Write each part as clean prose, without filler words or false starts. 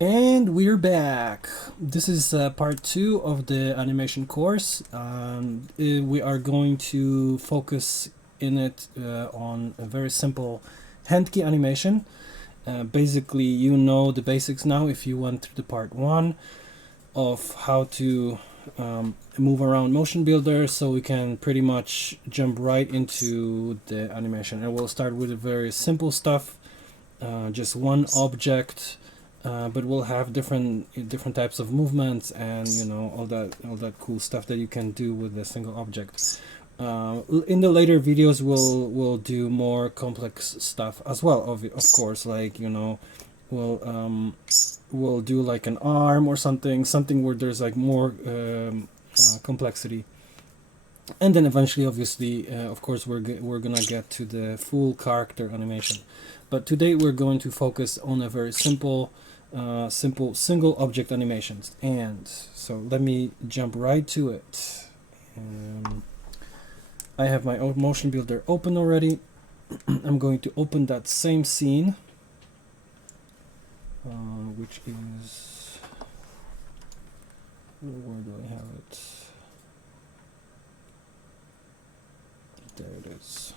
And we're back. This is part 2 of the animation course. We are going to focus in it on a very simple hand key animation. Basically, you know the basics now if you went through the part 1 of how to move around Motion Builder, so we can pretty much jump right into the animation. And we'll start with the very simple stuff, just one object. But we'll have different types of movements and all that cool stuff that you can do with a single object. In the later videos, we'll do more complex stuff as well. Of course, like we'll do like an arm or something where there's like more complexity. And then eventually, obviously, of course, we're gonna get to the full character animation. But today we're going to focus on a very simple single object animations. And so let me jump right to it. I have my own motion builder open already. I'm going to open that same scene, which is, where do I have it? There it is.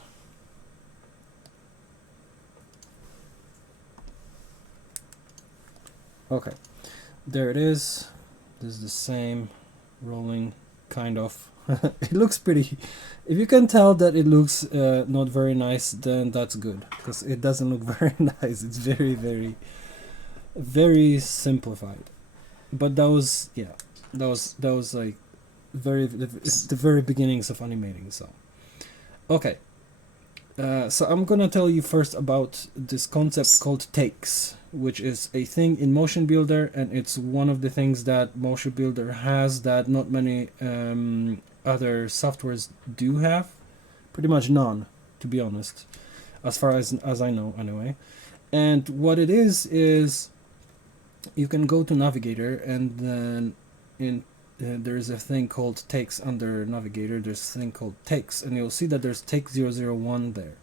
Okay, there it is. This is the same rolling, kind of. It looks pretty. If you can tell that it looks not very nice, then that's good, because it doesn't look very nice. It's very simplified. But that was like it's the very beginnings of animating. So okay. So I'm gonna tell you first about this concept called takes, which is a thing in Motion Builder, and it's one of the things that Motion Builder has that not many other softwares do have. Pretty much none, to be honest, as far as I know anyway. And what it is you can go to Navigator, and then in there's a thing called takes under Navigator. There's a thing called takes, and you'll see that there's take 001 there,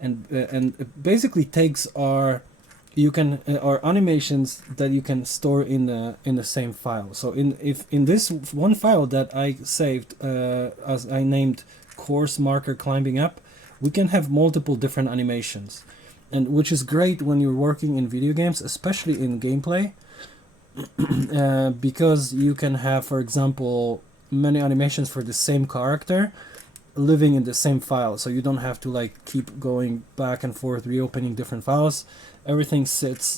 and basically takes are are animations that you can store in the same file. So in this one file that I saved, as I named course marker climbing up, we can have multiple different animations, and which is great when you're working in video games, especially in gameplay. Because you can have, for example, many animations for the same character living in the same file, so you don't have to like keep going back and forth reopening different files. Everything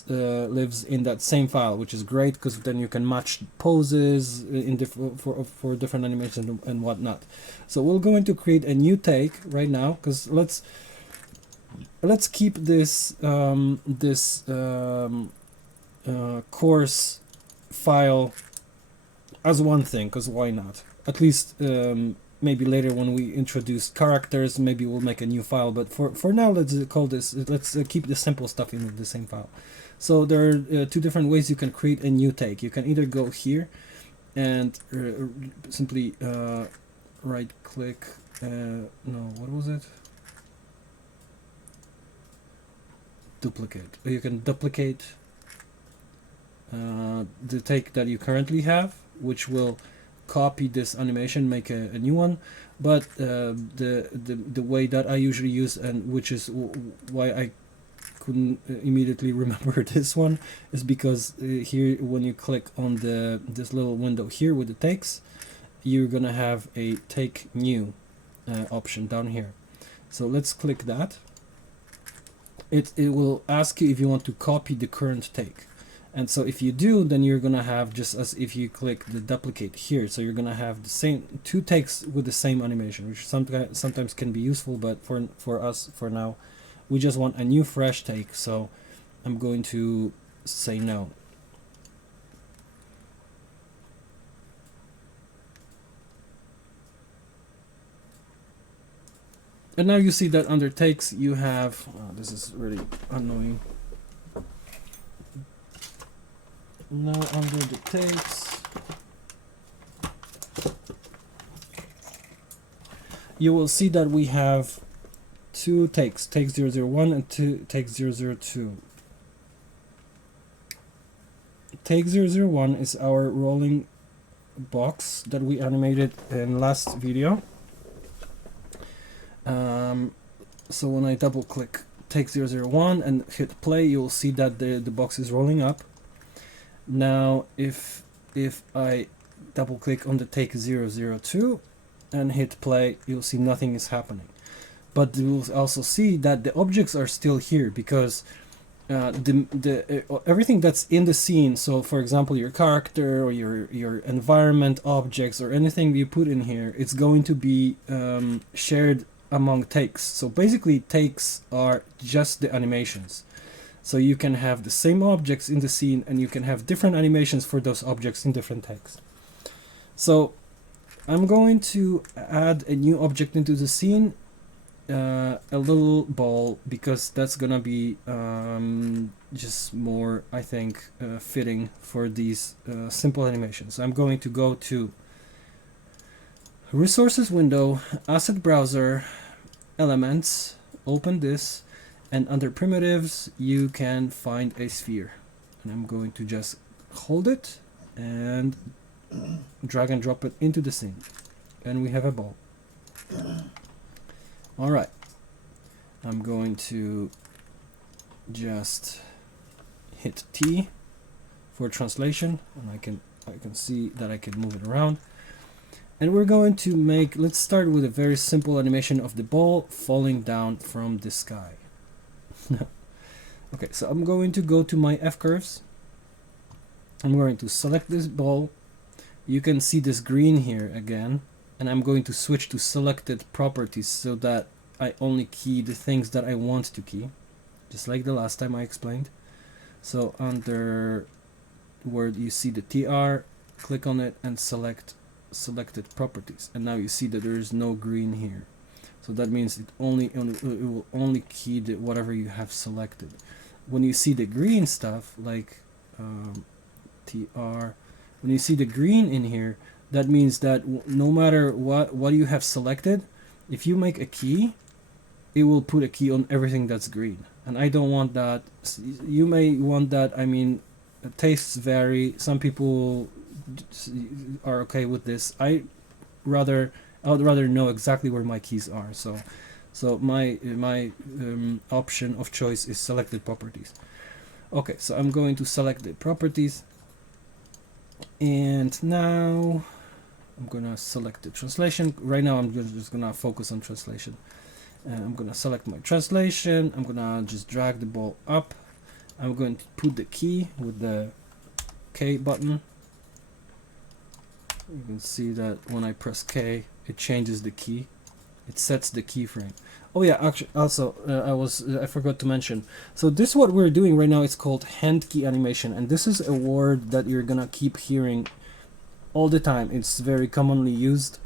lives in that same file, which is great because then you can match poses in for different animations and whatnot. So we're going to create a new take right now, because let's keep this course file as one thing, because why not? At least maybe later when we introduce characters, maybe we'll make a new file, but for now let's keep the simple stuff in the same file. So there are two different ways you can create a new take. You can either go here and simply right click, no, what was it? Duplicate. You can duplicate the take that you currently have, which will copy this animation, make a new one. But the way that I usually use, and which is why I couldn't immediately remember this one, is because here when you click on this little window here with the takes, you're gonna have a take new option down here. So let's click that. It will ask you if you want to copy the current take. And so if you do, then you're gonna have, just as if you click the duplicate here, so you're gonna have the same two takes with the same animation, which sometimes can be useful, but for us, for now, we just want a new fresh take. So I'm going to say no. And now you see that under takes you have, this is really annoying. Now under the takes, you will see that we have two takes, take 001 and take 002. take 001 is our rolling box that we animated in last video. So when I double click take 001 and hit play, you'll see that the box is rolling up. Now if I double click on the take 002 and hit play, you'll see nothing is happening. But you'll also see that the objects are still here because everything that's in the scene, so for example your character or your environment objects or anything you put in here, it's going to be shared among takes. So basically takes are just the animations. So you can have the same objects in the scene and you can have different animations for those objects in different takes. So I'm going to add a new object into the scene, a little ball, because that's gonna be just more, I think, fitting for these simple animations. So I'm going to go to resources window, asset browser, elements, open this, and under primitives you can find a sphere, and I'm going to just hold it and drag and drop it into the scene, and we have a ball. Alright, I'm going to just hit T for translation, and I can see that I can move it around. And we're going to make, let's start with a very simple animation of the ball falling down from the sky. Okay, so I'm going to go to my F-curves. I'm going to select this ball. You can see this green here again, and I'm going to switch to selected properties so that I only key the things that I want to key, just like the last time I explained. So under where you see the TR, click on it and select selected properties, and now you see that there is no green here. So that means it will only key the whatever you have selected. When you see the green stuff like TR, when you see the green in here, that means that no matter what you have selected, if you make a key, it will put a key on everything that's green, and I don't want that. You may want that. I mean, tastes vary. Some people are okay with this. I would rather know exactly where my keys are. So my option of choice is selected properties. Okay, so I'm going to select the properties, and now I'm gonna select the translation. Right now I'm just gonna focus on translation, and I'm gonna select my translation. I'm gonna just drag the ball up. I'm going to put the key with the K button. You can see that when I press K, it changes the key. It sets the keyframe. Oh yeah, actually, also I forgot to mention. So this what we're doing right now. It's called hand key animation, and this is a word that you're gonna keep hearing all the time. It's very commonly used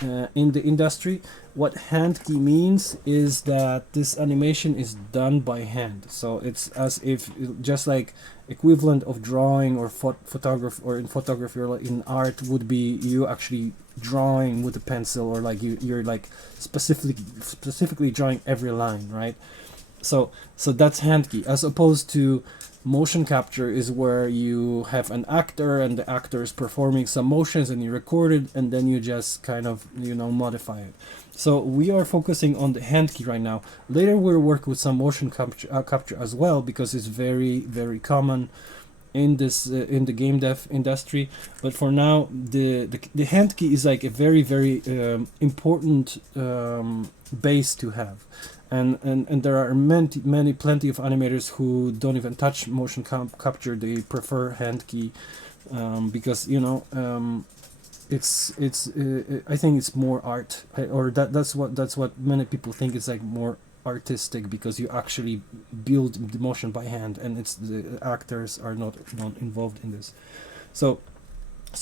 in the industry. What hand key means is that this animation is done by hand. So it's as if just like equivalent of drawing or photography, or in photography or in art would be you actually drawing with a pencil, or like you're like specifically drawing every line, right? So that's hand key, as opposed to motion capture is where you have an actor and the actor is performing some motions and you record it and then you just kind of, you know, modify it. So we are focusing on the hand key right now. Later we'll work with some motion capture as well, because it's very common in this in the game dev industry. But for now, the hand key is like a very important base to have. And there are plenty of animators who don't even touch motion capture. They prefer hand key because, you know, it's I think it's more art, or that's what many people think. It's like more artistic because you actually build the motion by hand, and it's the actors are not involved in this. So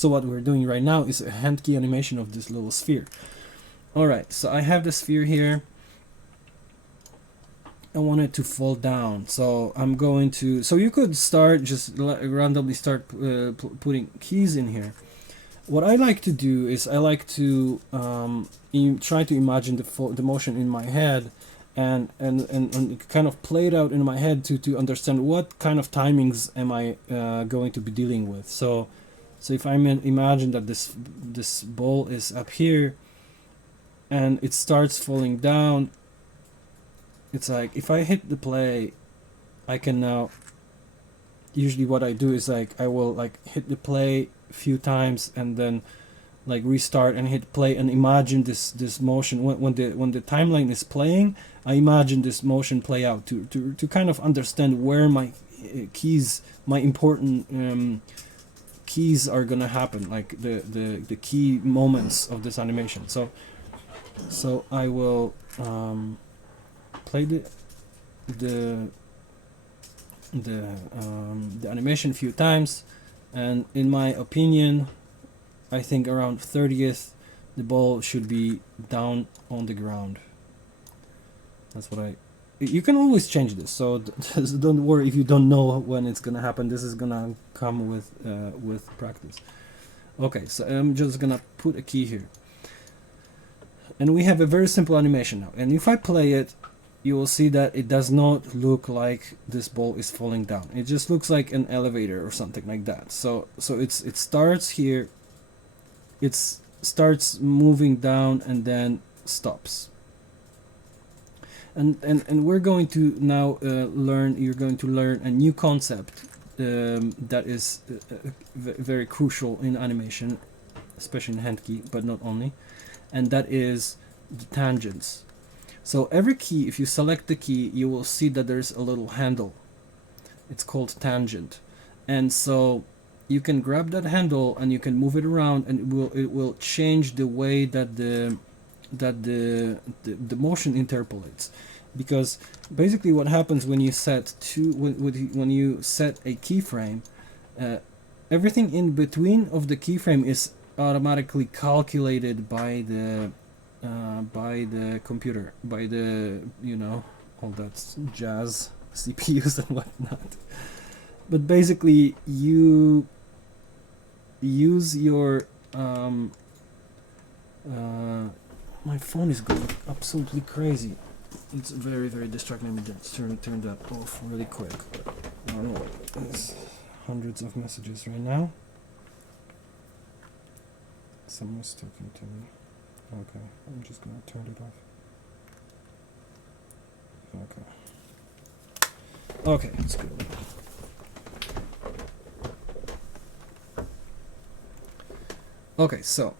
what we're doing right now is a hand key animation of this little sphere. All right, so I have the sphere here. I want it to fall down, so I'm going to, so you could start just randomly start putting keys in here. What I like to do is I like to try to imagine the motion in my head, and kind of play it out in my head to understand what kind of timings am I going to be dealing with. So if I imagine that this ball is up here and it starts falling down, it's like if I hit the play, I can now, usually what I do is like I will like hit the play a few times and then like restart and hit play and imagine this motion when the timeline is playing. I imagine this motion play out to kind of understand where my keys, my important keys are gonna happen, like the key moments of this animation. So I will play the the animation a few times, and in my opinion, I think around 30th, the ball should be down on the ground. That's what I. You can always change this, so don't worry if you don't know when it's gonna happen. This is gonna come with practice. Okay, so I'm just gonna put a key here, and we have a very simple animation now. And if I play it, you will see that it does not look like this ball is falling down. It just looks like an elevator or something like that. So it starts here. It starts moving down and then stops. And we're going to now learn. You're going to learn a new concept that is very crucial in animation, especially in hand key, but not only, and that is the tangents. So every key, if you select the key, you will see that there's a little handle. It's called tangent, and so you can grab that handle and you can move it around, and it will change the way that the motion interpolates. Because basically what happens when you set when you set a keyframe, everything in between of the keyframe is automatically calculated by the computer, by the all that jazz, CPUs and whatnot. But basically you use your my phone is going absolutely crazy. It's very, very distracting. Let me just turn that off really quick. I don't know. There's hundreds of messages right now. Someone's talking to me. Okay, I'm just gonna turn it off. Okay, it's good. Okay, so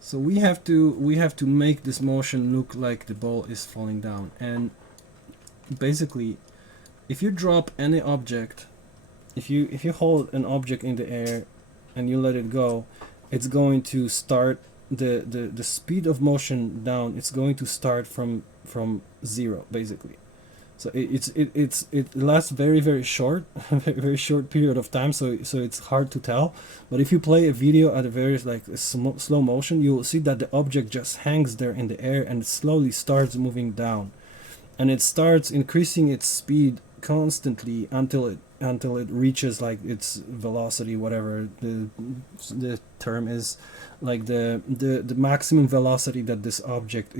so we have to make this motion look like the ball is falling down. And basically, if you drop any object, if you hold an object in the air and you let it go, it's going to start the speed of motion down. It's going to start from 0 basically. So it lasts very, very short, very short period of time. So it's hard to tell. But if you play a video at a very slow motion, you will see that the object just hangs there in the air and it slowly starts moving down, and it starts increasing its speed constantly until it reaches like its velocity, whatever the term is, like the maximum velocity that this object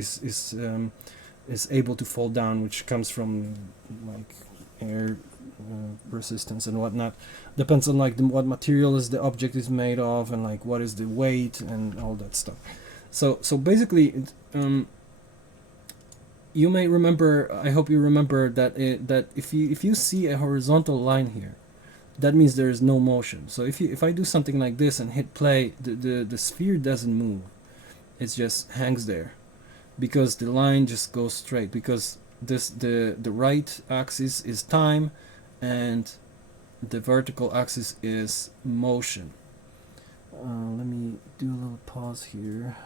is able to fall down, which comes from like air resistance and whatnot. Depends on like what material is the object is made of, and like what is the weight and all that stuff. So basically, you may remember, I hope you remember that that if you see a horizontal line here, that means there is no motion. So if I do something like this and hit play, the sphere doesn't move. It just hangs there, because the line just goes straight, because the right axis is time and the vertical axis is motion. Let me do a little pause here.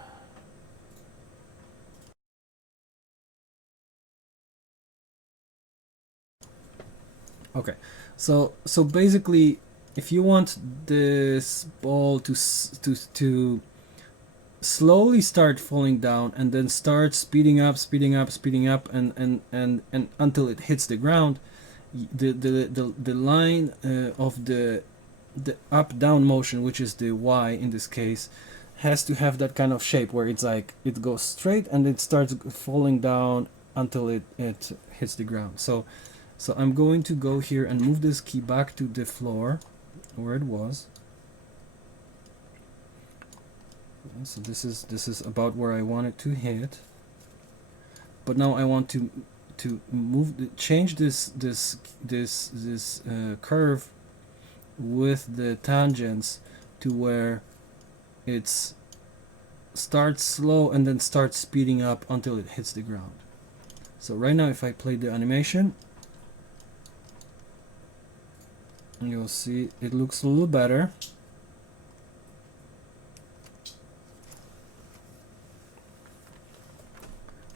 Okay, so basically, if you want this ball to slowly start falling down and then start speeding up and until it hits the ground, the line of the up down motion, which is the y in this case, has to have that kind of shape where it's like it goes straight and it starts falling down until it hits the ground. So I'm going to go here and move this key back to the floor where it was. So this is about where I want it to hit. But now I want to change this curve with the tangents to where it's starts slow and then starts speeding up until it hits the ground. So right now if I play the animation, you'll see it looks a little better.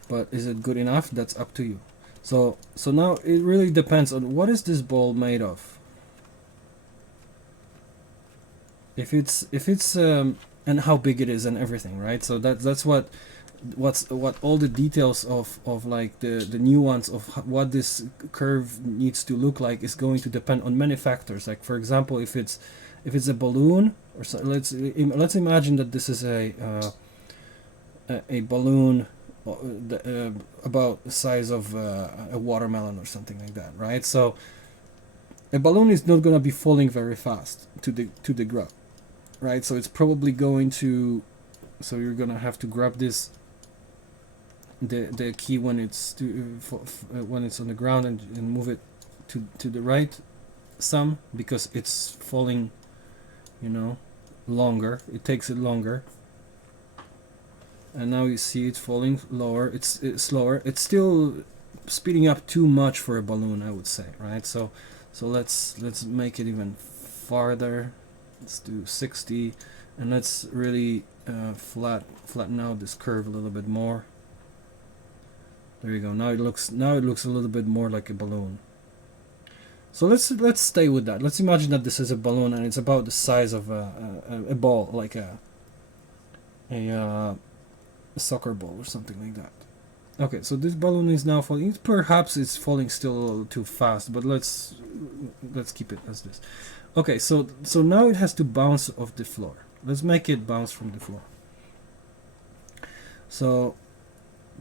But is it good enough? That's up to you. So now it really depends on what is this ball made of. If it's and how big it is and everything, right? So that's what all the details of like the nuance of what this curve needs to look like is going to depend on many factors. Like for example, if it's a balloon, or so, let's imagine that this is a balloon about the size of a watermelon or something like that, right? So a balloon is not going to be falling very fast to the ground, right? So it's probably going to, so you're going to have to grab this the key when it's on the ground and move it to the right some, because it's falling, you know, longer. It takes it longer. And now you see it's falling lower. It's slower. It's still speeding up too much for a balloon, I would say, right? So let's make it even farther. Let's do 60, and let's really flatten out this curve a little bit more. There you go. Now it looks a little bit more like a balloon. So let's stay with that. Let's imagine that this is a balloon and it's about the size of a ball, like a soccer ball or something like that. Okay, so this balloon is now falling. Perhaps it's falling still a little too fast, but let's keep it as this. Okay, so now it has to bounce off the floor. Let's make it bounce from the floor. So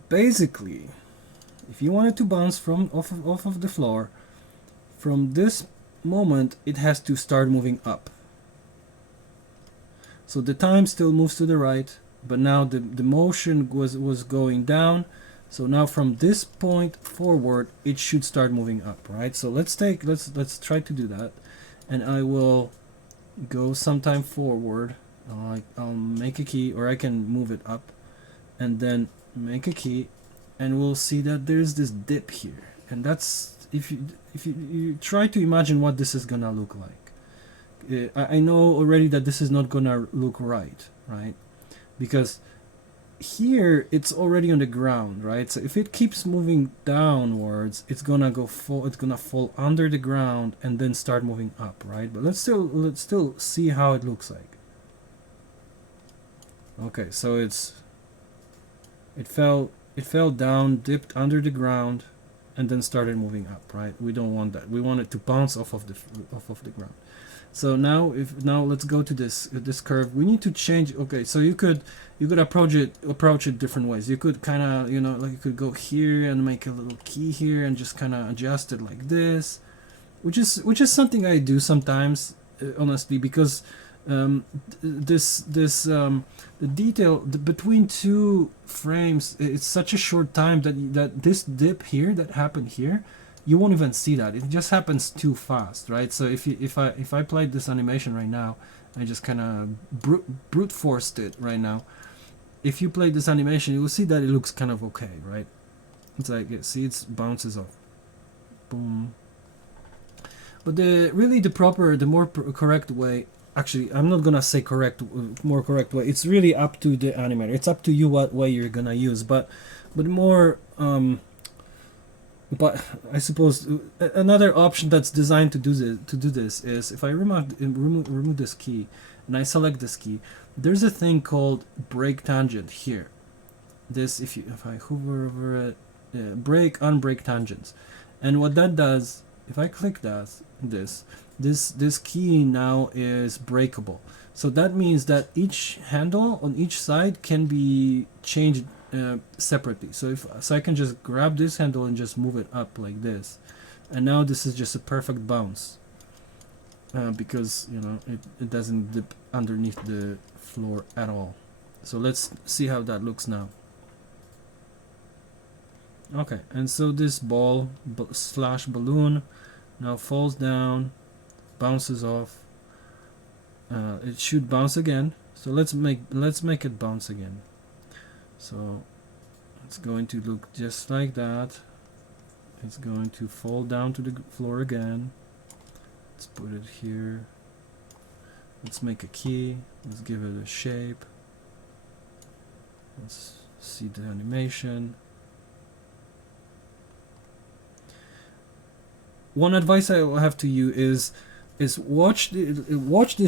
basically, if you want it to bounce off of the floor, from this moment it has to start moving up. So the time still moves to the right, but now the motion was going down. So now from this point forward it should start moving up, right? So let's try to do that, and I will go sometime forward. I'll make a key, or I can move it up and then make a key, and we'll see that there's this dip here. And that's, if you try to imagine what this is gonna look like. I know already that this is not gonna look right, because here it's already on the ground, right? So if it keeps moving downwards, it's gonna fall under the ground and then start moving up, right? But let's still see how it looks like. Okay, so it fell down, dipped under the ground, and then started moving up, right? We don't want that. We want it to bounce off of the ground. So now let's go to this curve. We need to change. Okay, so you could approach it different ways. You could kind of, like you could go here and make a little key here and just kind of adjust it like this, which is something I do sometimes, honestly, because the detail between two frames, it's such a short time that this dip here that happened here, you won't even see that. It just happens too fast, right? So if I played this animation right now, I just kind of brute forced it right now. If you play this animation, you will see that it looks kind of okay, right? It's like, see, it bounces off, boom. But the more correct way, actually, I'm not gonna say more correct way. It's really up to the animator. It's up to you what way you're gonna use. But more. But I suppose another option that's designed to do this is, if I remove this key and I select this key, there's a thing called break tangent here. This, if I hover over it, break unbreak tangents, and what that does if I click this key now is breakable. So that means that each handle on each side can be changed separately. So I can just grab this handle and just move it up like this, and now this is just a perfect bounce because it doesn't dip underneath the floor at all. So let's see how that looks now. Okay, and so this ball slash balloon now falls down, bounces off. It should bounce again. So let's make it bounce again. So it's going to look just like that. It's going to fall down to the floor again. Let's put it here. Let's make a key. Let's give it a shape. Let's see the animation. One advice I will have to you is watch this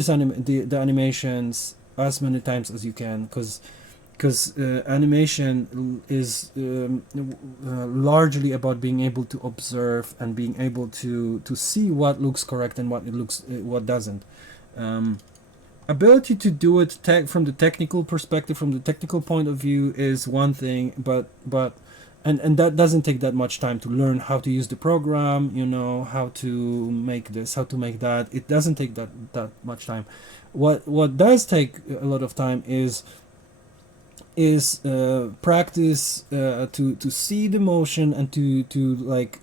the animations as many times as you can, because animation is largely about being able to observe and being able to see what looks correct and what doesn't. Ability to do it from the technical perspective, from the technical point of view, is one thing, but and that doesn't take that much time to learn how to use the program, how to make this, how to make that. It doesn't take that much time. What does take a lot of time is practice to see the motion and to like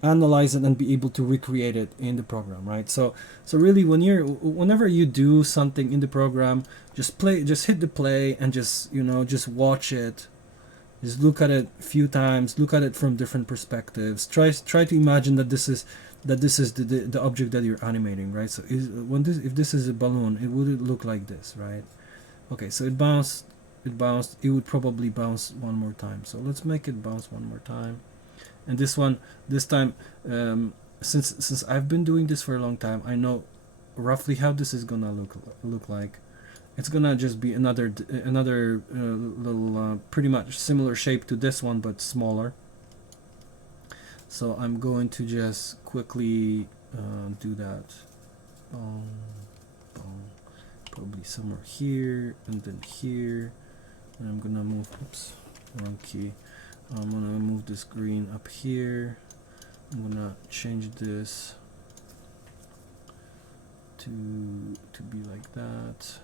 analyze it and be able to recreate it in the program, right? So really, whenever you do something in the program, just hit the play and just watch it. Just look at it a few times. Look at it from different perspectives. Try to imagine that this is the object that you're animating, right? So if this is a balloon, it would look like this, right? Okay, so it bounced. It would probably bounce one more time. So let's make it bounce one more time. And this time, since I've been doing this for a long time, I know roughly how this is gonna look like. It's gonna just be another little pretty much similar shape to this one, but smaller. So I'm going to just quickly do that. Probably somewhere here and then here. And I'm gonna move. Oops, wrong key. I'm gonna move this green up here. I'm gonna change this to be like that.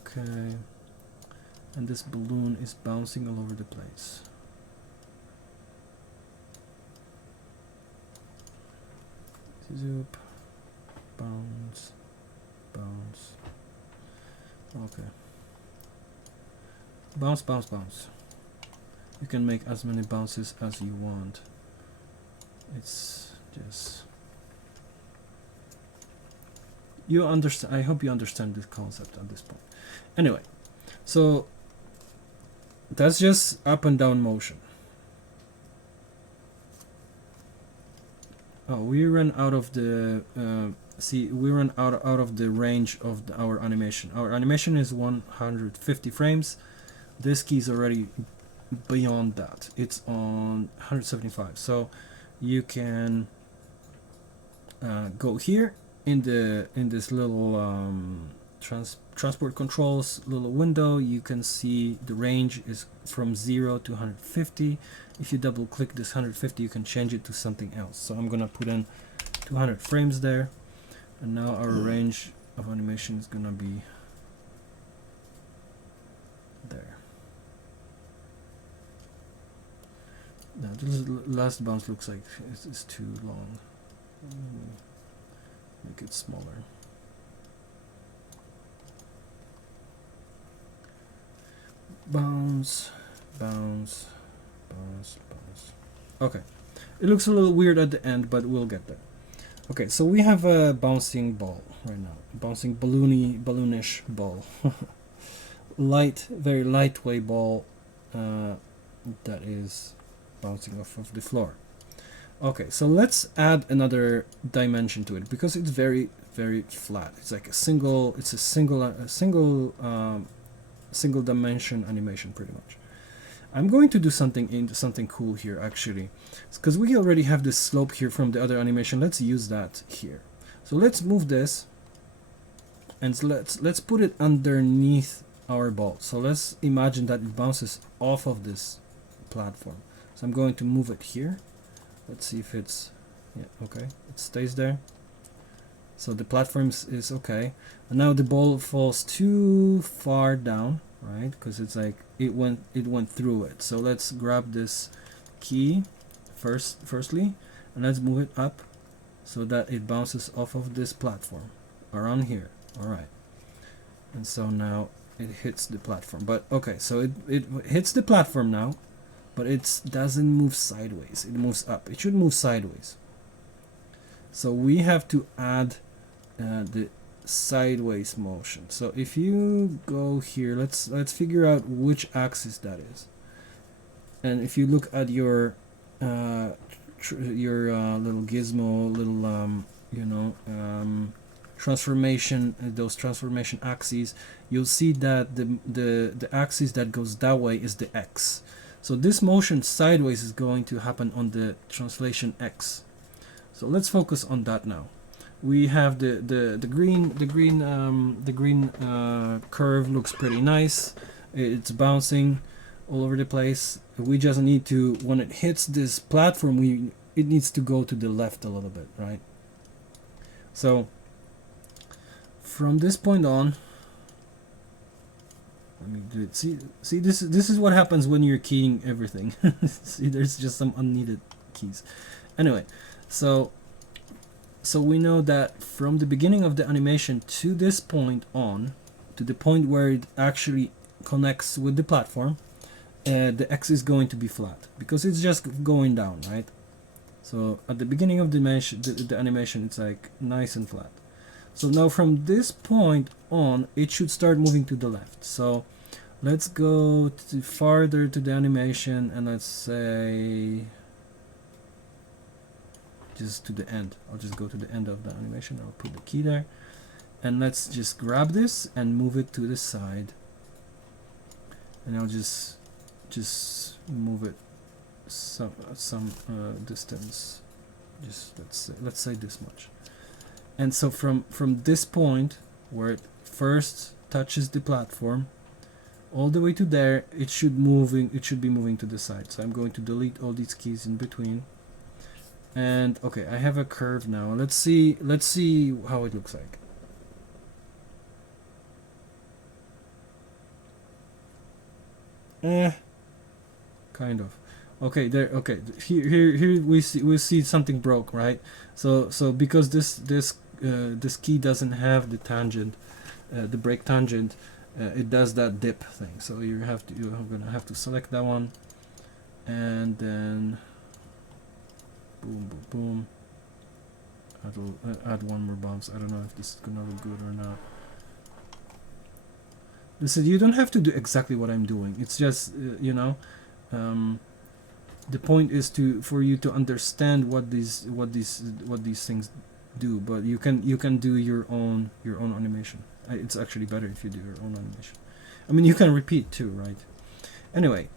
Okay, and this balloon is bouncing all over the place. Zoop, bounce, bounce. Okay, bounce, bounce, bounce. You can make as many bounces as you want. It's just you understand. I hope you understand this concept at this point. Anyway, so that's just up and down motion. Oh, we ran out of the we ran out of the range of our animation. Our animation is 150 frames. This key is already beyond that. It's on 175. So you can go here in this little transport controls little window. You can see the range is from 0 to 150. If you double click this 150, you can change it to something else. So I'm gonna put in 200 frames there, and now our range of animation is gonna be there. Now this last bounce looks like it's too long. Make it smaller. Bounce, bounce, bounce, bounce. Okay, it looks a little weird at the end, but we'll get there. Okay, so we have a bouncing ball right now, bouncing balloonish ball. Very lightweight ball that is bouncing off of the floor. Okay, so let's add another dimension to it because it's very flat. It's like a single dimension animation pretty much. I'm going to do something cool here actually, because we already have this slope here from the other animation. Let's use that here. So let's move this, and let's put it underneath our ball. So let's imagine that it bounces off of this platform. So I'm going to move it here. Let's see if it's, yeah, okay, it stays there. So the platform is okay. And now the ball falls too far down, right? Because it's like it went through it. So let's grab this key firstly, and let's move it up so that it bounces off of this platform around here. All right. And so now it hits the platform. But okay, so it hits the platform now, but it doesn't move sideways. It moves up. It should move sideways. So we have to add the sideways motion. So if you go here, let's figure out which axis that is. And if you look at your little gizmo, little transformation, those transformation axes, you'll see that the axis that goes that way is the X. So this motion sideways is going to happen on the translation X. So let's focus on that now. We have the green curve looks pretty nice. It's bouncing all over the place. We just need to, when it hits this platform, it needs to go to the left a little bit, right? So from this point on, let me do it. See, this is what happens when you're keying everything. See, there's just some unneeded keys. Anyway, so we know that from the beginning of the animation to this point on, to the point where it actually connects with the platform, the X is going to be flat because it's just going down, right? So at the beginning of the animation, it's like nice and flat. So now from this point on, it should start moving to the left. So let's go farther to the animation, and let's say just to the end. I'll just go to the end of the animation. I'll put the key there, and let's just grab this and move it to the side, and I'll just move it some distance. Just let's say this much. And so from this point where it first touches the platform all the way to there, it should be moving to the side. So I'm going to delete all these keys in between. And okay, I have a curve now. Let's see how it looks like. Kind of. Okay, there. Okay, here we see something broke, right? So because this key doesn't have the tangent, the break tangent, it does that dip thing. So you're gonna have to select that one, and then boom, boom, boom. Add one more bounce. I don't know if this is gonna look good or not. Listen, you don't have to do exactly what I'm doing. It's just the point is for you to understand what these things do. But you can do your own animation. It's actually better if you do your own animation. I mean, you can repeat too, right? Anyway.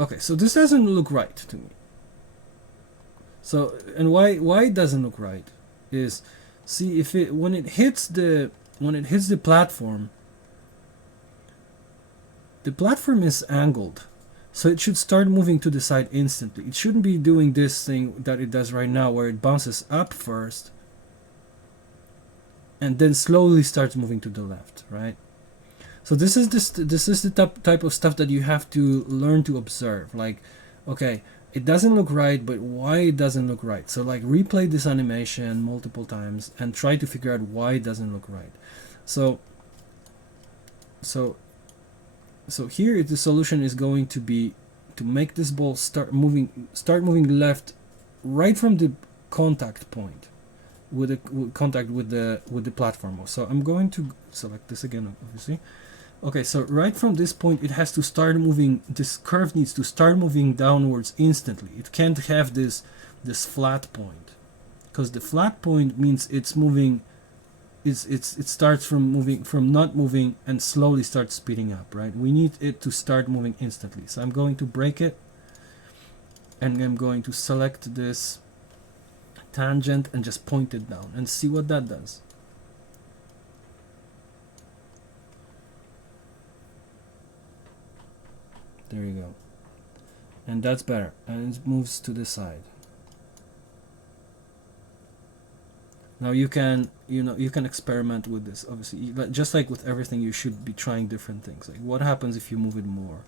Okay, so this doesn't look right to me. So, and why it doesn't look right is, see, when it hits the platform, the platform is angled, so it should start moving to the side instantly. It shouldn't be doing this thing that it does right now, where it bounces up first and then slowly starts moving to the left, right? So this is the type of stuff that you have to learn to observe. Like, okay, it doesn't look right, but why it doesn't look right? So like, replay this animation multiple times and try to figure out why it doesn't look right. So here the solution is going to be to make this ball start moving left right from the contact point with contact with the platform. So I'm going to select this again, obviously. Okay, so right from this point, it has to start moving. This curve needs to start moving downwards instantly. It can't have this flat point, because the flat point means it's moving it starts from not moving and slowly starts speeding up, right? We need it to start moving instantly. So I'm going to break it, and I'm going to select this tangent and just point it down and see what that does. There you go. And that's better, and it moves to the side. Now you can experiment with this. Obviously, just like with everything, you should be trying different things. Like, what happens if you move it more?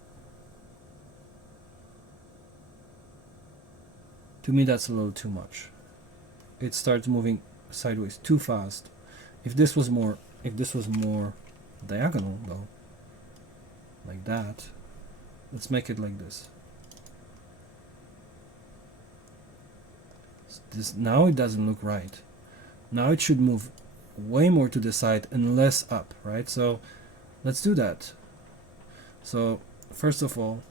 To me, that's a little too much. It starts moving sideways too fast. If this was more diagonal though, like that, let's make it like this. Now it doesn't look right. Now it should move way more to the side and less up, right? So let's do that. So first of all,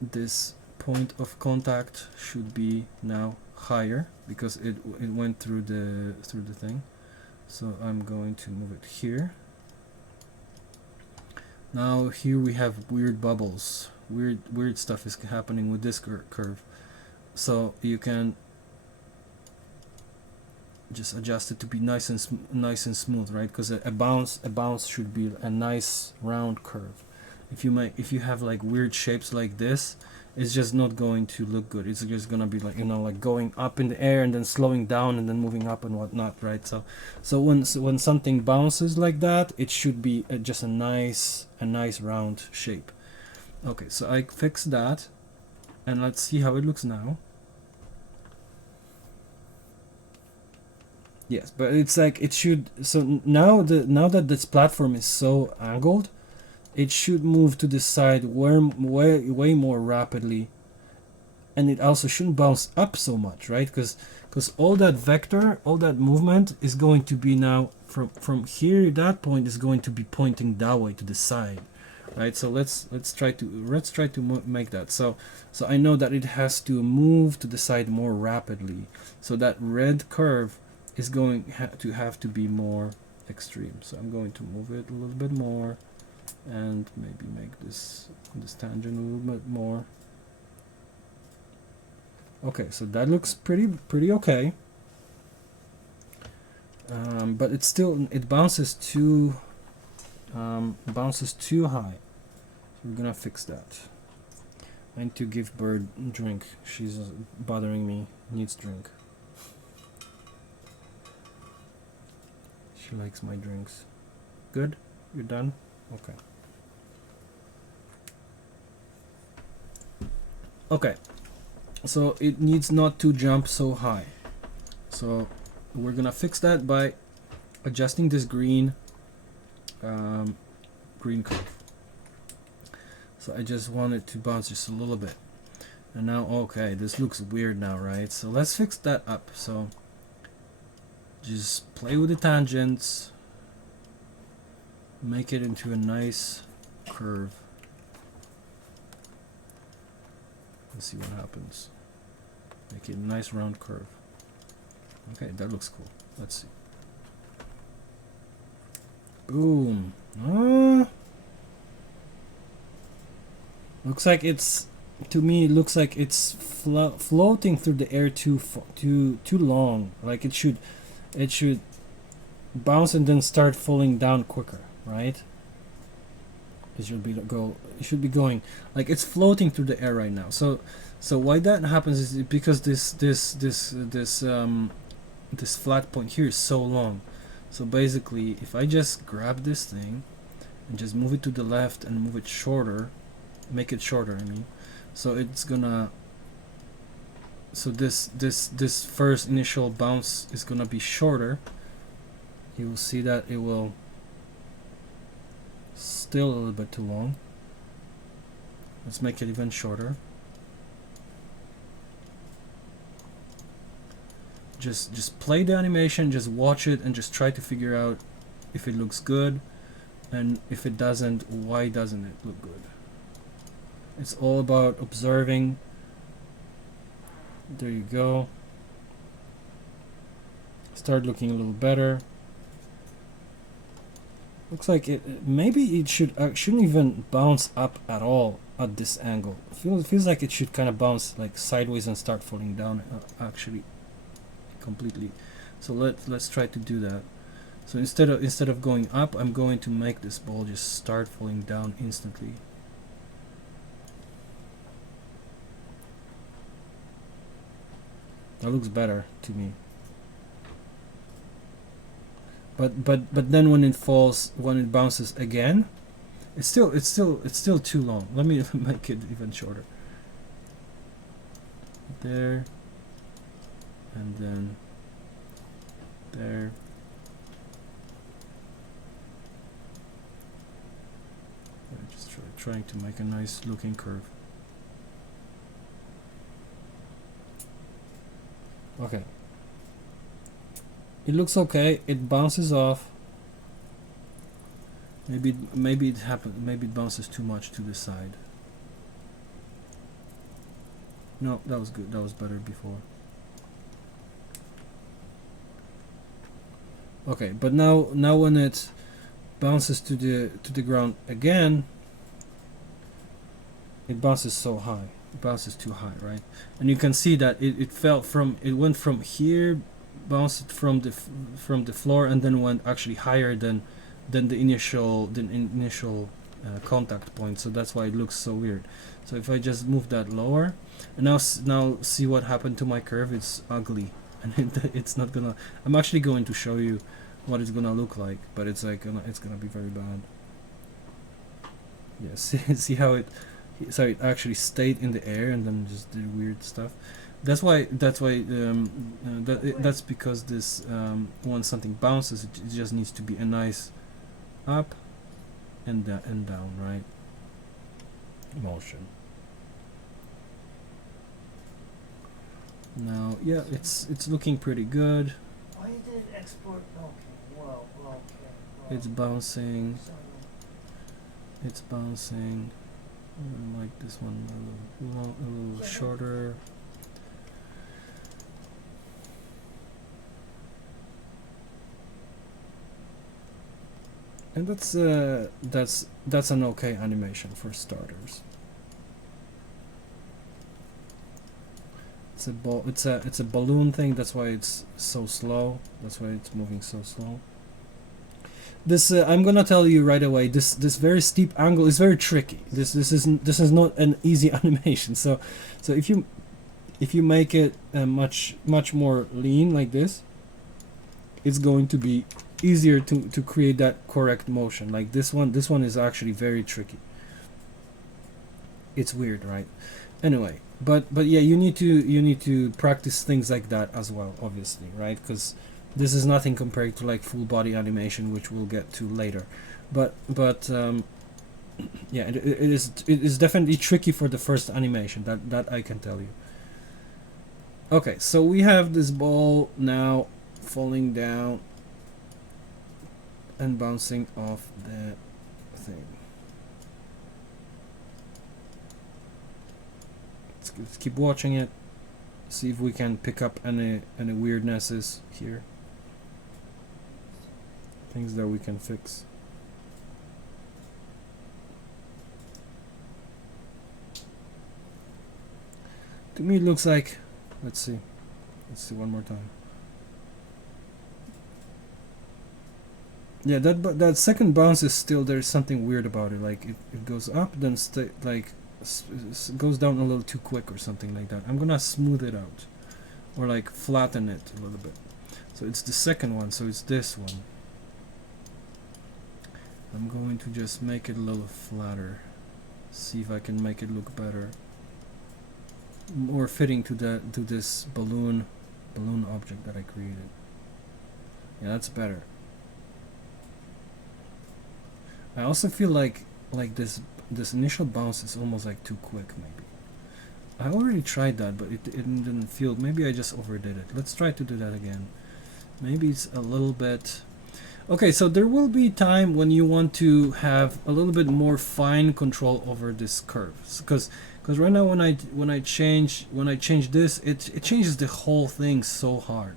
this point of contact should be now higher because it went through the thing. So I'm going to move it here. Now here we have weird bubbles. Weird stuff is happening with this curve. So you can just adjust it to be nice and smooth, right? Because a bounce should be a nice round curve. If you have like weird shapes like this, it's just not going to look good. It's just gonna be like, like going up in the air and then slowing down and then moving up and whatnot, right? So when something bounces like that, it should be just a nice round shape. Okay, so I fixed that, and let's see how it looks now. Yes, but it's like it should. So now that this platform is so angled, it should move to the side way more rapidly, and it also shouldn't bounce up so much, right? Because all that vector, all that movement is going to be now from here. That point is going to be pointing that way to the side, right? So let's try to make that. So I know that it has to move to the side more rapidly. So that red curve is going to have to be more extreme. So I'm going to move it a little bit more, and maybe make this tangent a little bit more. Okay, so that looks pretty okay. But it bounces too high. So we're gonna fix that. I need to give Bird a drink. She's bothering me. Needs drink. She likes my drinks. Good? You're done? Okay. Okay. So it needs not to jump so high. So we're gonna fix that by adjusting this green curve. So I just want it to bounce just a little bit. And now, okay, this looks weird now, right? So let's fix that up. So just play with the tangents, make it into a nice curve. Let's see what happens. Make it a nice round curve. Okay, that looks cool. Let's see. Boom. Looks like to me it looks like it's floating through the air too long. Like it should bounce and then start falling down quicker, right? It should be going like it's floating through the air right now. So why that happens is because this flat point here is so long. So basically, if I just grab this thing and just move it to the left and move it shorter, make it shorter, I mean, so it's gonna, so this first initial bounce is gonna be shorter. You will see that it will still a little bit too long. Let's make it even shorter. Just play the animation, just watch it, and just try to figure out if it looks good, and if it doesn't, why doesn't it look good. It's all about observing. There you go. start looking a little better. Looks like maybe it shouldn't even bounce up at all at this angle. Feels like it should kind of bounce like sideways and start falling down actually completely. So let's try to do that. So instead of going up, I'm going to make this ball just start falling down instantly. That looks better to me. But then when it bounces again, it's still too long. Let me make it even shorter. There, and then there. I'm just trying to make a nice looking curve. Okay. It looks okay. It bounces off. Maybe it happens. Maybe it bounces too much to the side. No, that was good. That was better before. Okay, but now when it bounces to the ground again, it bounces so high. It bounces too high, right? And you can see that it went from here, bounced from the floor, and then went actually higher than the initial contact point. So that's why it looks so weird. So if I just move that lower, and now see what happened to my curve. It's ugly, and it's not gonna. I'm actually going to show you what it's gonna look like, but it's gonna be very bad. Yeah, see how it actually stayed in the air and then just did weird stuff. That's because this when something bounces, it just needs to be a nice up and down, right? Motion. Now, yeah, it's looking pretty good. Why did it export? Okay, well, it's bouncing. It's bouncing. I like this one a little shorter. And that's an okay animation for starters. It's a balloon thing. That's why it's so slow. That's why it's moving so slow. This I'm gonna tell you right away. This very steep angle is very tricky. This is not an easy animation. So if you make it much more lean like this, it's going to be easier to create that correct motion. Like this one is actually very tricky. It's weird, right? Anyway, but yeah, you need to practice things like that as well, obviously, right? Because this is nothing compared to like full body animation, which we'll get to later. But yeah, it is definitely tricky for the first animation. That I can tell you. Okay, so we have this ball now falling down and bouncing off the thing. Let's keep watching it. See if we can pick up any weirdnesses here. Things that we can fix. To me it looks like, let's see one more time. Yeah, that second bounce is still, there's something weird about it. Like it goes up, then goes down a little too quick or something like that. I'm gonna smooth it out or like flatten it a little bit. So it's the second one, so it's this one. I'm going to just make it a little flatter. See if I can make it look better, more fitting to this balloon object that I created. Yeah, that's better. I also feel like this initial bounce is almost like too quick. Maybe I already tried that, but it didn't feel. Maybe I just overdid it. Let's try to do that again. Maybe it's a little bit. Okay, so there will be time when you want to have a little bit more fine control over this curve, because right now when I change this, it changes the whole thing so hard.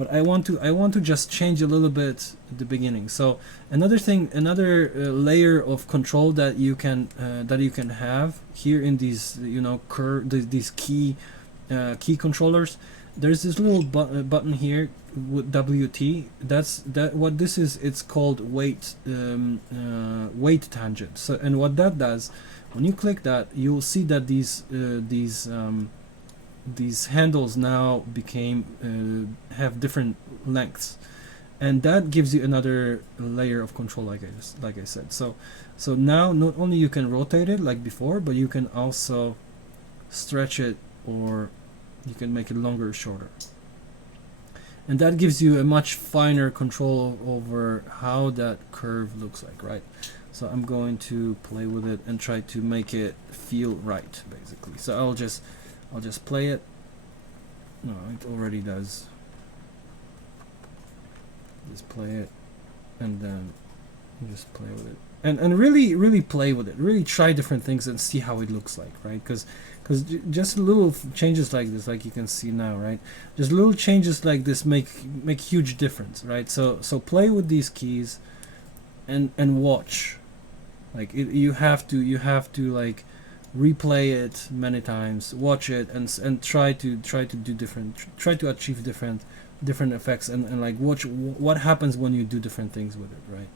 but I want to just change a little bit at the beginning. So another thing, another layer of control that you can have here in these these key controllers. There's this little button here with WT. What this is. It's called weight tangent. So, and what that does, when you click that, you'll see that these handles now have different lengths, and that gives you another layer of control, like I said. So now not only you can rotate it like before, but you can also stretch it, or you can make it longer or shorter, and that gives you a much finer control over how that curve looks like, right? So I'm going to play with it and try to make it feel right, basically. So I'll just play it. No, it already does. Just play it, and then just play with it, and really play with it. Really try different things and see how it looks like, right? Because just little changes like this, like you can see now, right? Just little changes like this make huge difference, right? So play with these keys, and watch. Like you have to like replay it many times, watch it, and try to do try to achieve different effects, and like watch what happens when you do different things with it, right?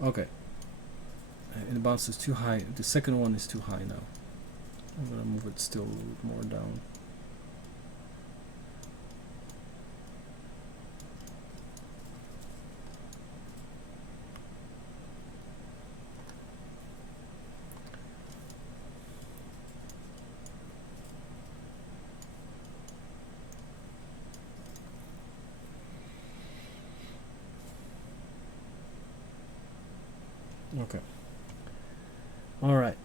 Okay, it bounces too high. The second one is too high now. I'm gonna move it still more down. Okay. All right.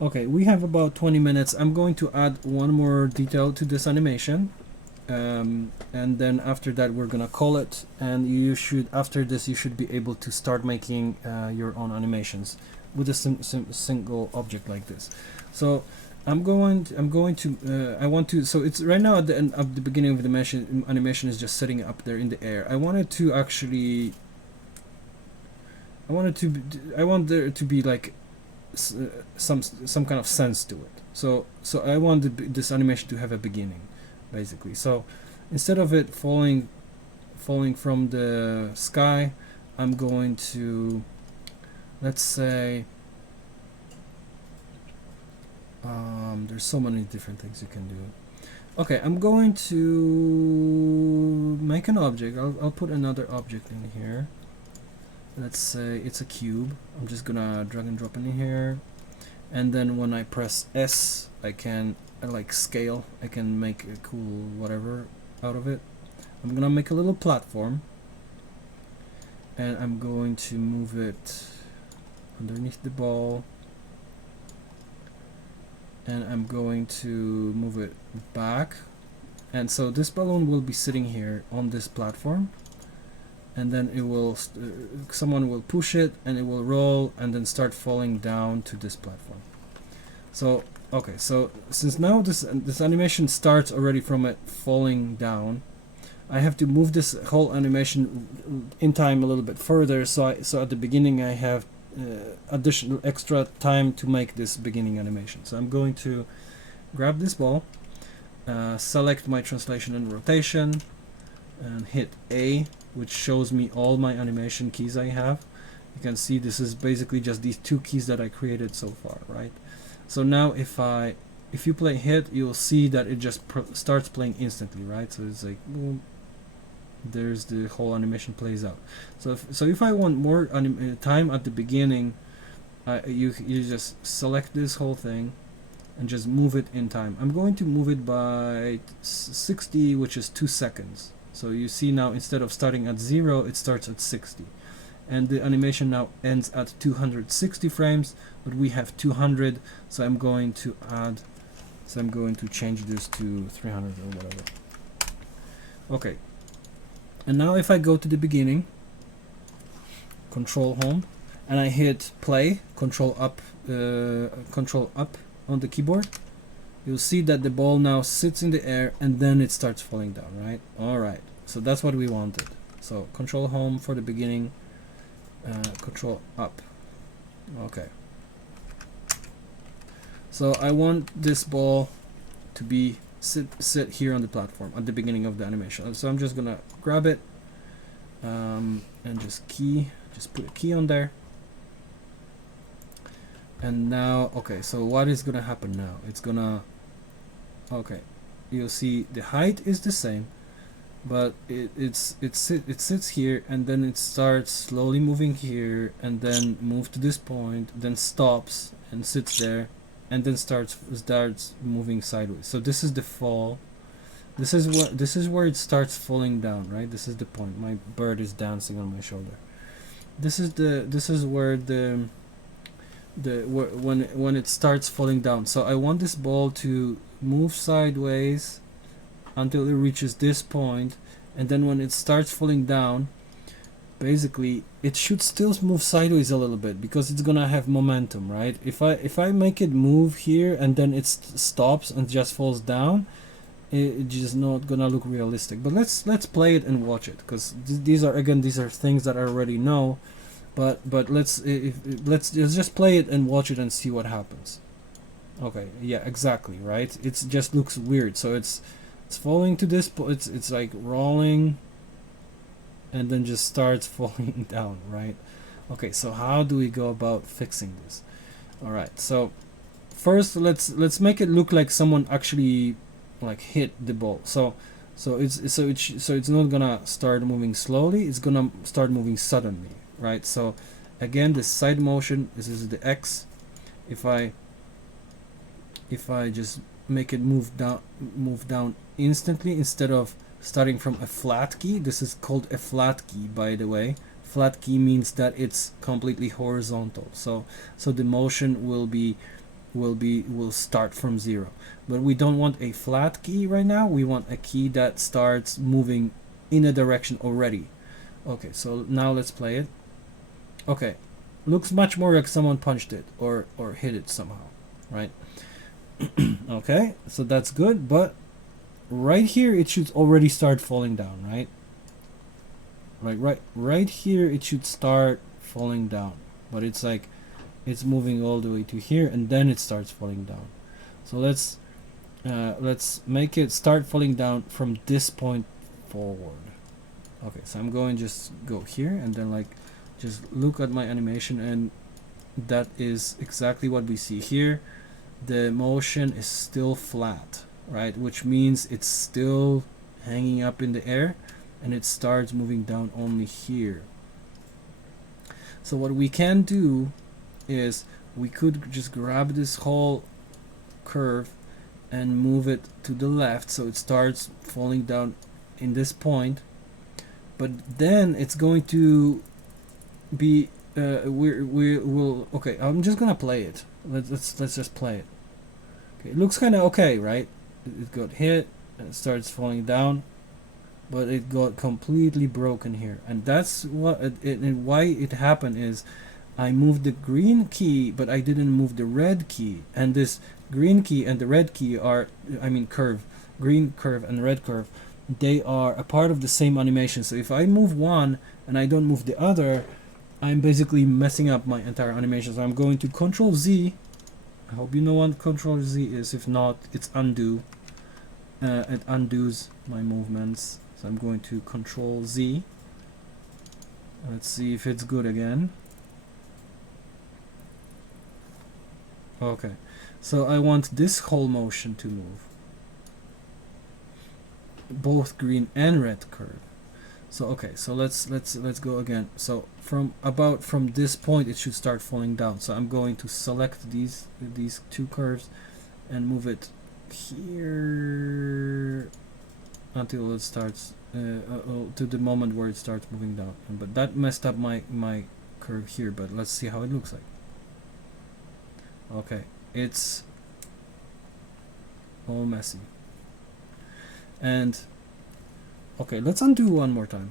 Okay, we have about 20 minutes. I'm going to add one more detail to this animation, and then after that we're gonna call it, and you should, after this, you should be able to start making your own animations with a single object like this. So I want to, so it's right now at the end, at the beginning of the animation is just sitting up there in the air. I want there to be like some kind of sense to it. So I want this animation to have a beginning, basically. So instead of it falling from the sky, I'm going to, let's say, there's so many different things you can do. Okay, I'm going to make an object. I'll put another object in here. Let's say it's a cube. I'm just gonna drag and drop in here, and then when I press S, I like scale. I can make a cool whatever out of it. I'm gonna make a little platform, and I'm going to move it underneath the ball, and I'm going to move it back, and so this balloon will be sitting here on this platform, and then it will someone will push it and it will roll and then start falling down to this platform. So okay, so since now this animation starts already from it falling down, I have to move this whole animation in time a little bit further, so at the beginning I have additional extra time to make this beginning animation. So I'm going to grab this ball, select my translation and rotation, and hit A, which shows me all my animation keys I have. You can see this is basically just these two keys that I created so far, right? So now if you play hit, you'll see that it just starts playing instantly, right? So it's like boom, there's the whole animation plays out. So if I want more time at the beginning, you just select this whole thing and just move it in time. I'm going to move it by 60, which is 2 seconds. So you see now, instead of starting at 0, it starts at 60, and the animation now ends at 260 frames, but we have 200, so I'm going to change this to 300 or whatever. Okay, and now if I go to the beginning, control home, and I hit play, control up on the keyboard, you'll see that the ball now sits in the air and then it starts falling down, right? All right, so that's what we wanted. So control home for the beginning, control up. Okay. So I want this ball to be sit here on the platform at the beginning of the animation. So I'm just gonna grab it and just put a key on there. And now, okay, so what is gonna happen now? It's gonna, okay, you'll see the height is the same, but it sits here, and then it starts slowly moving here, and then move to this point, then stops and sits there, and then starts moving sideways. So this is the fall. This is where it starts falling down, right? This is the point. My bird is dancing on my shoulder. This is where when it starts falling down. So I want this ball to move sideways until it reaches this point, and then when it starts falling down, basically it should still move sideways a little bit because it's gonna have momentum, right? If I make it move here and then it stops and just falls down, it's just not gonna look realistic. But let's play it and watch it, because these are things that I already know. But let's just play it and watch it and see what happens. Okay, yeah, exactly, right? It just looks weird. So it's falling to this point. It's like rolling, and then just starts falling down, right? Okay, so how do we go about fixing this? All right, so first let's make it look like someone actually like hit the ball. So it's not gonna start moving slowly. It's gonna start moving suddenly, right? So again, this side motion, this is the X. If I just make it move down instantly instead of starting from a flat key. This is called a flat key, by the way. Flat key means that it's completely horizontal. So the motion will start from zero. But we don't want a flat key right now. We want a key that starts moving in a direction already. Okay, so now let's play it. Okay, looks much more like someone punched it or hit it somehow, right? Okay, so that's good, but right here it should already start falling down, right? Right here it should start falling down, but it's like it's moving all the way to here and then it starts falling down. So let's make it start falling down from this point forward. Okay, so I'm going just go here and then like just look at my animation, and that is exactly what we see here. The motion is still flat, right? Which means it's still hanging up in the air, and it starts moving down only here. So what we can do is we could just grab this whole curve and move it to the left, so it starts falling down in this point, but then it's going to be we'll okay, I'm just gonna play it. Let's just play it. Okay, it looks kind of okay, right? It got hit and it starts falling down, but it got completely broken here, and that's what and why it happened is I moved the green key, but I didn't move the red key, and this green key and the red key are, I mean curve, green curve and red curve, they are a part of the same animation. So if I move one and I don't move the other, I'm basically messing up my entire animation. So I'm going to Control Z. I hope you know what Control Z is. If not, it's undo. It undoes my movements. So I'm going to Control Z. Let's see if it's good again. Okay, so I want this whole motion to move, both green and red curve. So okay, so let's go again. So from this point it should start falling down. So I'm going to select these two curves and move it here until it starts to the moment where it starts moving down. But that messed up my curve here, but let's see how it looks like. Okay, it's all messy. And okay, let's undo one more time.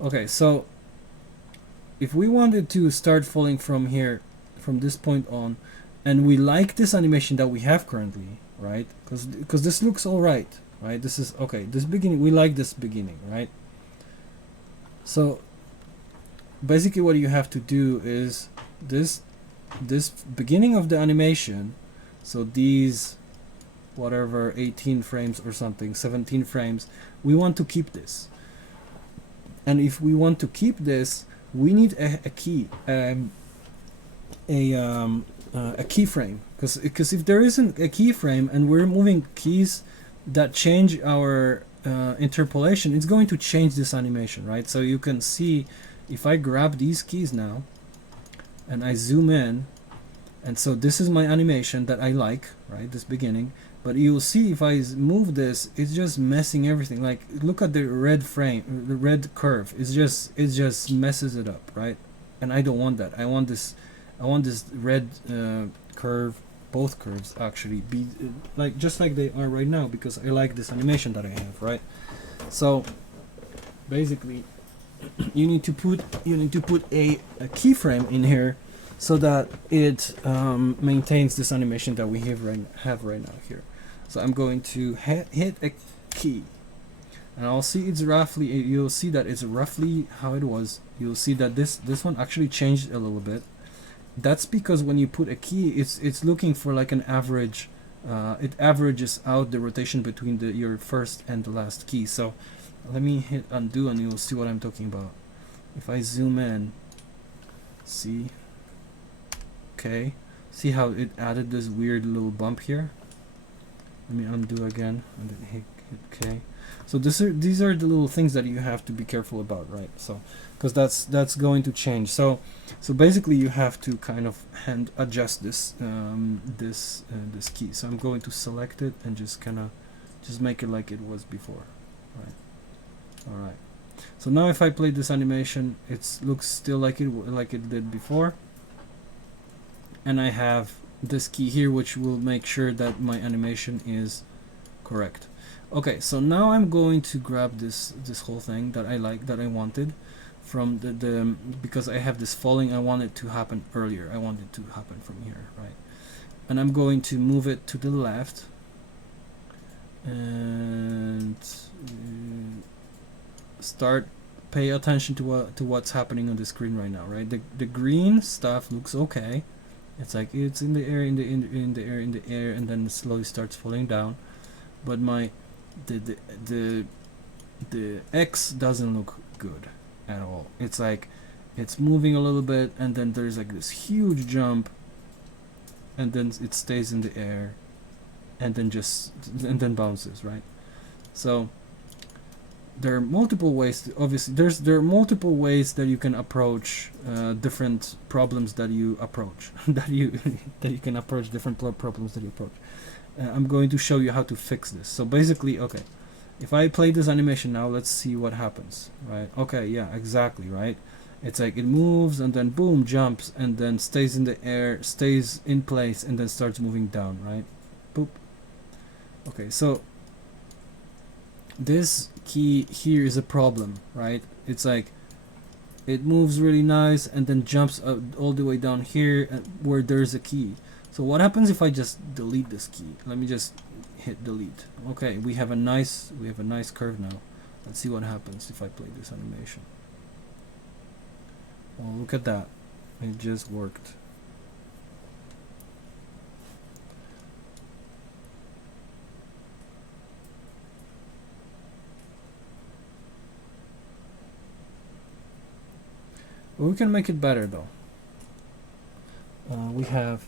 Okay, so if we wanted to start falling from here, from this point on, and we like this animation that we have currently, right? Because this looks all right, right? This is okay. This beginning, we like this beginning, right? So basically, what you have to do is this beginning of the animation. So these whatever 18 frames or something, 17 frames, we want to keep this. And if we want to keep this, we need a key, a keyframe, because if there isn't a keyframe and we're moving keys that change our interpolation, it's going to change this animation, right? So you can see if I grab these keys now and I zoom in, and so this is my animation that I like, right? This beginning. But you'll see if I move this, it's just messing everything. Like, look at the red frame, the red curve. It just messes it up, right? And I don't want that. I want this red curve, both curves actually, be like just like they are right now, because I like this animation that I have, right? So basically, you need to put a keyframe in here so that it maintains this animation that we have right now here. So I'm going to hit a key, and I'll see it's roughly. You'll see that it's roughly how it was. You'll see that this one actually changed a little bit. That's because when you put a key, it's looking for like an average. It averages out the rotation between your first and the last key. So let me hit undo, and you'll see what I'm talking about. If I zoom in, see. Okay, see how it added this weird little bump here. Let me undo again and then hit OK. So these are the little things that you have to be careful about, right? So because that's going to change. So basically you have to kind of hand adjust this this key. So I'm going to select it and just kind of make it like it was before, right? All right. So now if I play this animation, it looks still like it did before. And I have this key here, which will make sure that my animation is correct. Okay, so now I'm going to grab this whole thing that I wanted from the because I have this falling. I want it to happen earlier. I want it to happen from here, right? And I'm going to move it to the left and pay attention to what's happening on the screen right now, right? The green stuff looks okay. It's like it's in the air, in the air, and then it slowly starts falling down. But the X doesn't look good at all. It's like it's moving a little bit, and then there's like this huge jump, and then it stays in the air, and then bounces, right? So there are multiple ways obviously there are multiple ways that you can approach different problems that you approach that you can approach different problems that you approach. I'm going to show you how to fix this. So basically, okay, if I play this animation now, let's see what happens, right? Okay, yeah, exactly, right? It's like it moves and then boom, jumps, and then stays in the air, stays in place, and then starts moving down, right? Boop. Okay, so this key here is a problem, right? It's like it moves really nice and then jumps all the way down here where there's a key. So what happens if I just delete this key? Let me just hit delete. Okay, we have a nice curve now. Let's see what happens if I play this animation. Oh, look at that. It just worked. We can make it better though. We have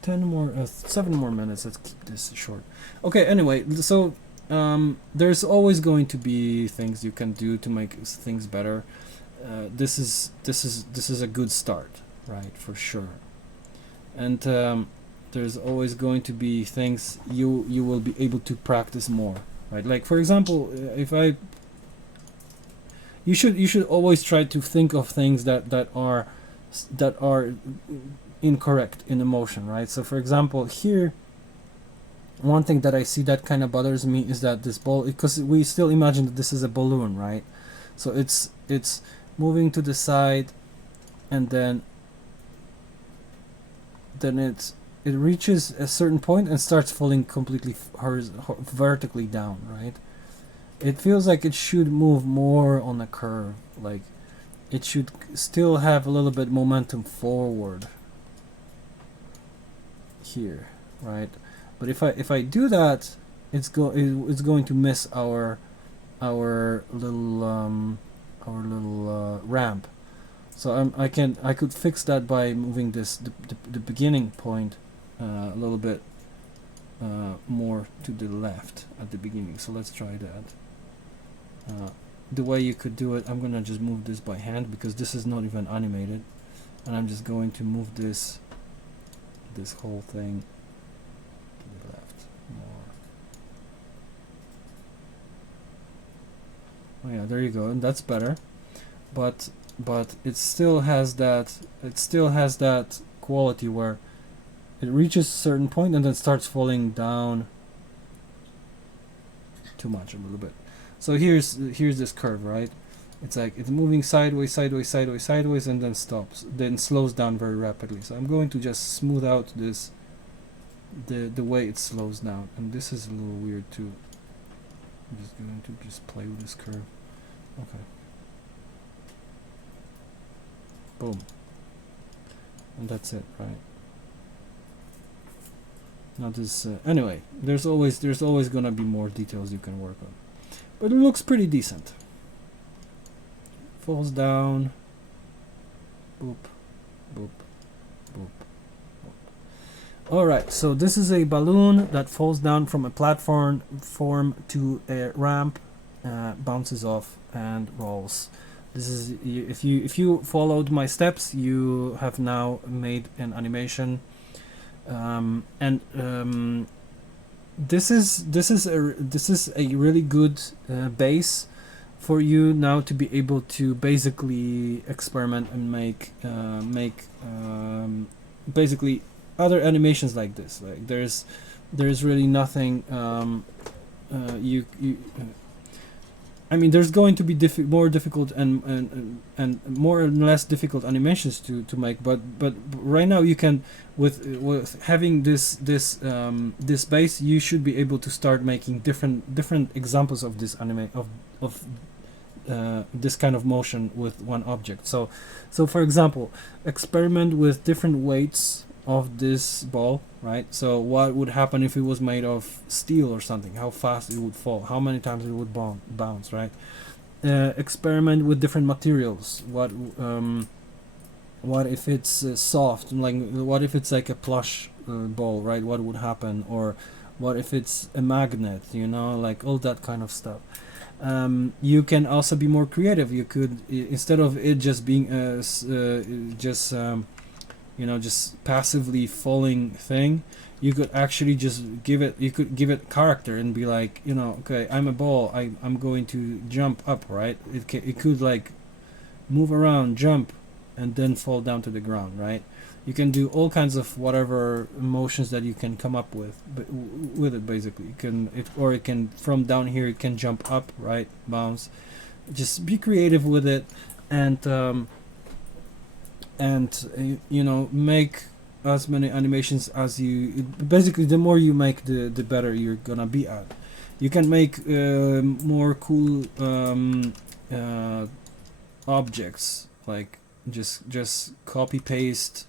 7 more minutes. Let's keep this short. Okay, anyway, so there's always going to be things you can do to make things better. This is a good start, right? For sure. And there's always going to be things you will be able to practice more, right? Like for example, you should always try to think of things that are incorrect in emotion, right? So for example, here, one thing that I see that kind of bothers me is that this ball, because we still imagine that this is a balloon, right? So it's moving to the side, and then it reaches a certain point and starts falling completely vertically down, right? It feels like it should move more on a curve, like it should still have a little bit momentum forward here, right? But if I do that, it's going to miss our little ramp. So I could fix that by moving the beginning point a little bit more to the left at the beginning. So let's try that. The way you could do it, I'm gonna just move this by hand because this is not even animated, and I'm just going to move this whole thing to the left more. Oh yeah, there you go, and that's better. But it still has that quality where it reaches a certain point and then starts falling down too much a little bit. So here's this curve, right? It's like it's moving sideways, sideways, sideways, sideways, and then stops, then slows down very rapidly. So I'm going to just smooth out this the way it slows down, and this is a little weird too. I'm just going to just play with this curve. Okay. Boom. And that's it, right? Now this anyway, there's always gonna be more details you can work on, but it looks pretty decent. Falls down. Boop, boop, boop, boop. All right, so this is a balloon that falls down from a platform to a ramp, bounces off and rolls. This is if you followed my steps, you have now made an animation, this is a really good base for you now to be able to basically experiment and make basically other animations like this. Like there's really nothing I mean, there's going to be more difficult and more and less difficult animations to make, but right now you can with having this base, you should be able to start making different examples of this of this kind of motion with one object. So for example, experiment with different weights of this ball, right? So what would happen if it was made of steel or something? How fast it would fall? How many times it would bounce, right? Experiment with different materials. What if it's soft? Like what if it's like a plush ball, right? What would happen? Or what if it's a magnet? You know, like all that kind of stuff. You can also be more creative. You could, instead of it just being just passively falling thing, you could actually just give it character and be like, okay, I'm a ball, I'm going to jump up, right? It could like move around, jump, and then fall down to the ground, right? You can do all kinds of whatever motions that you can come up with, but with it basically. It can from down here it can jump up, right? Bounce. Just be creative with it, and make as many animations as you. Basically, the more you make, the better you're gonna be at. You can make more cool objects, like just copy paste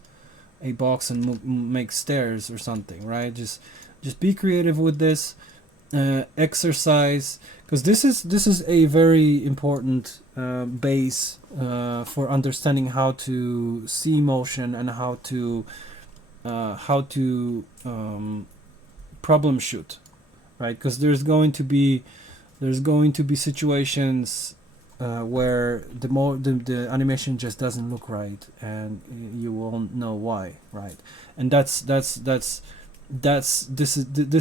a box and make stairs or something, right? Just be creative with this. Exercise, because this is a very important base for understanding how to see motion and how to problem shoot, right? Because there's going to be situations where the animation just doesn't look right, and you won't know why, right? And this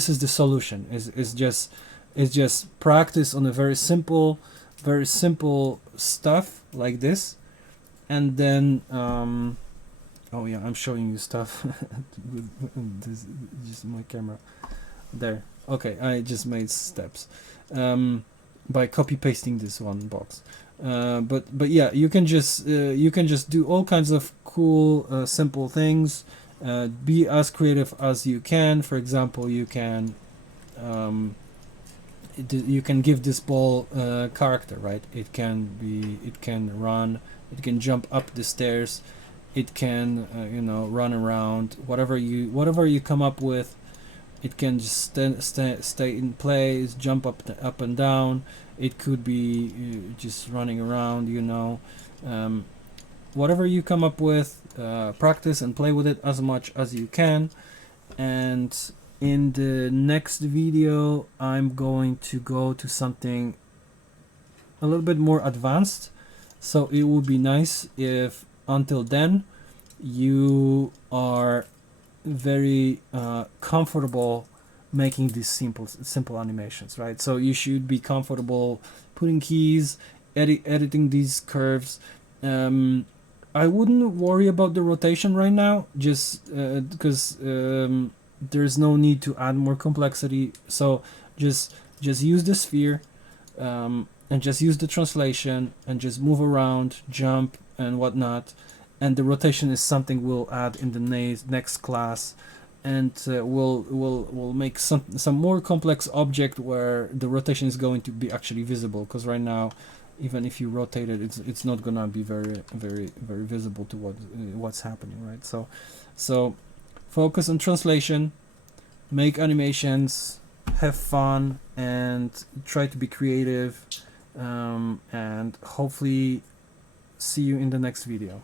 is the solution. Is just practice on a very simple stuff like this, and then oh yeah, I'm showing you stuff with this, just my camera there. Okay, I just made steps by copy pasting this one box. But yeah, you can just do all kinds of cool simple things. Be as creative as you can. For example, um, you can give this ball character, right? It can run, it can jump up the stairs, it can run around. Whatever you come up with, it can just stay in place, jump up and down. It could be just running around, whatever you come up with. Practice and play with it as much as you can. And in the next video, I'm going to go to something a little bit more advanced. So it would be nice if until then you are very comfortable making these simple animations, right? So you should be comfortable putting keys, editing these curves. I wouldn't worry about the rotation right now, just because there's no need to add more complexity. So just use the sphere, and just use the translation and just move around, jump and whatnot. And the rotation is something we'll add in the next class, and we'll make some more complex object where the rotation is going to be actually visible, because right now, even if you rotate it, it's not gonna be very visible to what's happening, right? So focus on translation, make animations, have fun, and try to be creative, and hopefully see you in the next video.